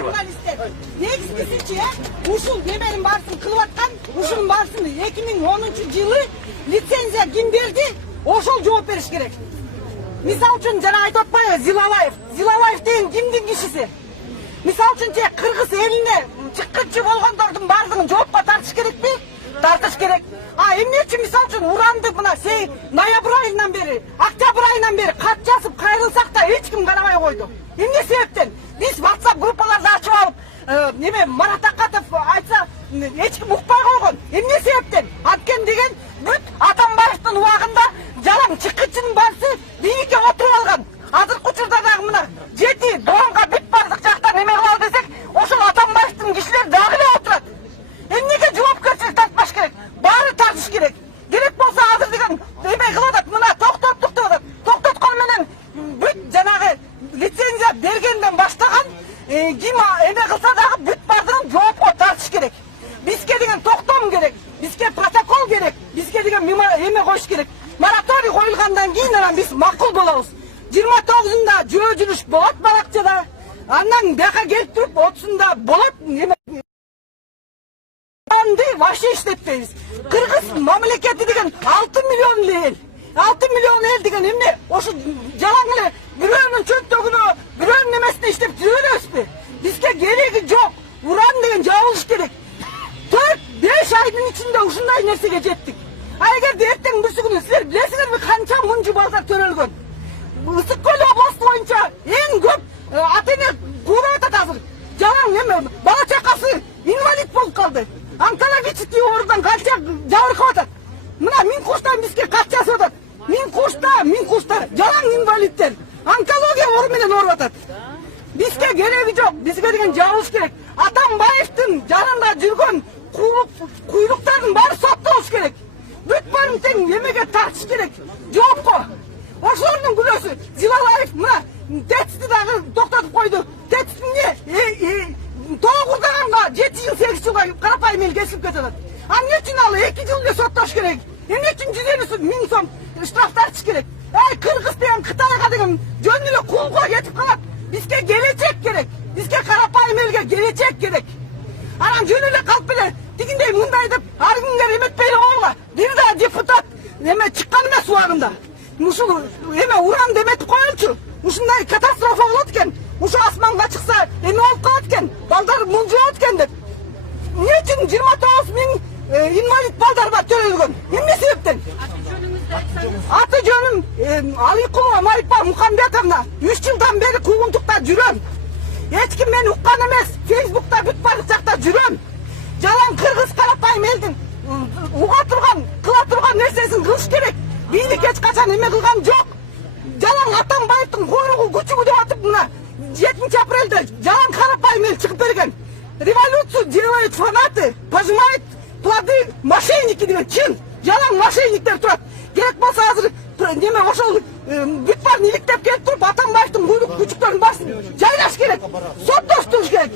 şey var. Негизгисичи, ушул неменин баарысын кылып аткан, ушунун баарысын 2010 жылы лицензия ким берди? Ошол жооп бериш керек. Мисал үчүн жана айтып атпайбы Зилалаев. Зилалаев деген кимдин кишиси? Мисал үчүн Кыргыз элине чыккынчы болгондордун баардыгын жоопко тартыш керекпи? Тартыш керек. Эмне үчүн мисал үчүн уранды мына ноябрь айынан бери, октябрь айынан бери кат жазып кайрылсак да эч ким карабай койду. Эмне себептен? Биз WhatsApp группаларды ачып алып, Марат Акатов айтса эч ким укпай койгон. Эмне себептен? Анткени деген бүт Атамбаевдин убагында жалаң чыккычынын баарысы бийикке отуруп алган. Азыркы учурда дагы мына 7 доомго бүт бардык жактан эме кылалы десек, ошол Атамбаевдин кишилери дагы эле отурат. Эмнеге жоопкерчилик тартпаш керек? Баары тартыш керек. Керек болсо азыр деген эме кылып атат, мына токтоттук деп атат. Токтоткон менен бүт жанагы лицензия бергенден баштаган ким эме кылса дагы бүт бардыгын жоопко тартыш керек. Бизге деген токтом керек, бизге протокол керек, бизге деген эме коюш керек. Мораторий коюлгандан кийин анан биз макул болобуз. 29-унда жөө жүрүш болот Балакчада, андан бияка келип туруп 30-унда болот. Вообще иштетпейбиз. Кыргыз мамлекети деген 6 миллион эл. 6 миллион эл деген эмне? Ошо жалаң эле бирөөнүн чөнтөгүнө, бирөөнүн эмесине иштеп жүрө беребизби? Бизге кереги жок. Уран деген жабылыш керек. 4-5 айдын ичинде ушундай нерсеге жеттик. Эгерде эртең бүрсү күнү силер билесиңерби канча мунжу балдар төрөлгөн? Ысык көл областы боюнча эң көп ата-эне куудап атат азыр. Жалаң эме бала чакасы инвалид болуп калды. Онкологический ооруудан канча жабыркап атат. Мына Минкуштан бизге кат жазып атат. Минкушта жалаң инвалидтер онкология оору менен ооруп атат. Бизге кереги жок, бизге деген жабылыш керек. Атамбаевдин жанында жүргөн куйлуктардын баары соттолуш керек. Бүт баарын тең эмеге тартыш керек. Жоопко. Ошолордун күнөөсү. Зилалаев мына ТЭЦти дагы токтотуп койду. ТЭЦ эмне? Тоо курдаганга 7 жыл 8 жылга карапайым эл кесилип кетет. Эмне үчүн ал 2 жыл эле соттош керек? Эмне үчүн 150 миң сом штраф тартыш керек? Кыргыз деген Кытайга деген жөн эле кулга кетип калат. Бизге келечек керек. Бизге карапайым элге келечек керек. Анан жөн эле калып эле тигиндей мындай деп ар күнгөр эметпей эле койгула. Бир да депутат эме чыккан эмес убагында. Ушул эме уран эметип коелучу. Ушундай катастрофа болот экен. Ушу асманга чыкса эме болуп калат экен. Балдар мунжулат экен деп. Эмне үчүн 29 миң инвалид балдар бар төрөлгөн? Эмне себептен? Аты жөнүм Аликулова Марипа Мухамбетовна. 3 жылдан бери куугунтукта жүрөм. Эч ким мени уккан эмес. Фейсбукта бүт бардык жакта жүрөм. Жалаң кыргыз карапайым элдин уга турган, кыла турган нерсесин кылыш керек. Бийлик эч качан эме кылган жок. Жалаң Атамбаевдин койругу күчүгү деп атып мына 7 апрелде жалаң карапайым эл чыгып берген. Революцию делают фанаты, пожимают плоды мошенники деген чын. Жалаң мошенниктер турат. Керек болсо азыр неме ошол бүт баарын иликтеп келип туруп Атамбаевдин күчүктөрүнүн баарысын жайлаш керек. Соттоштуруш керек.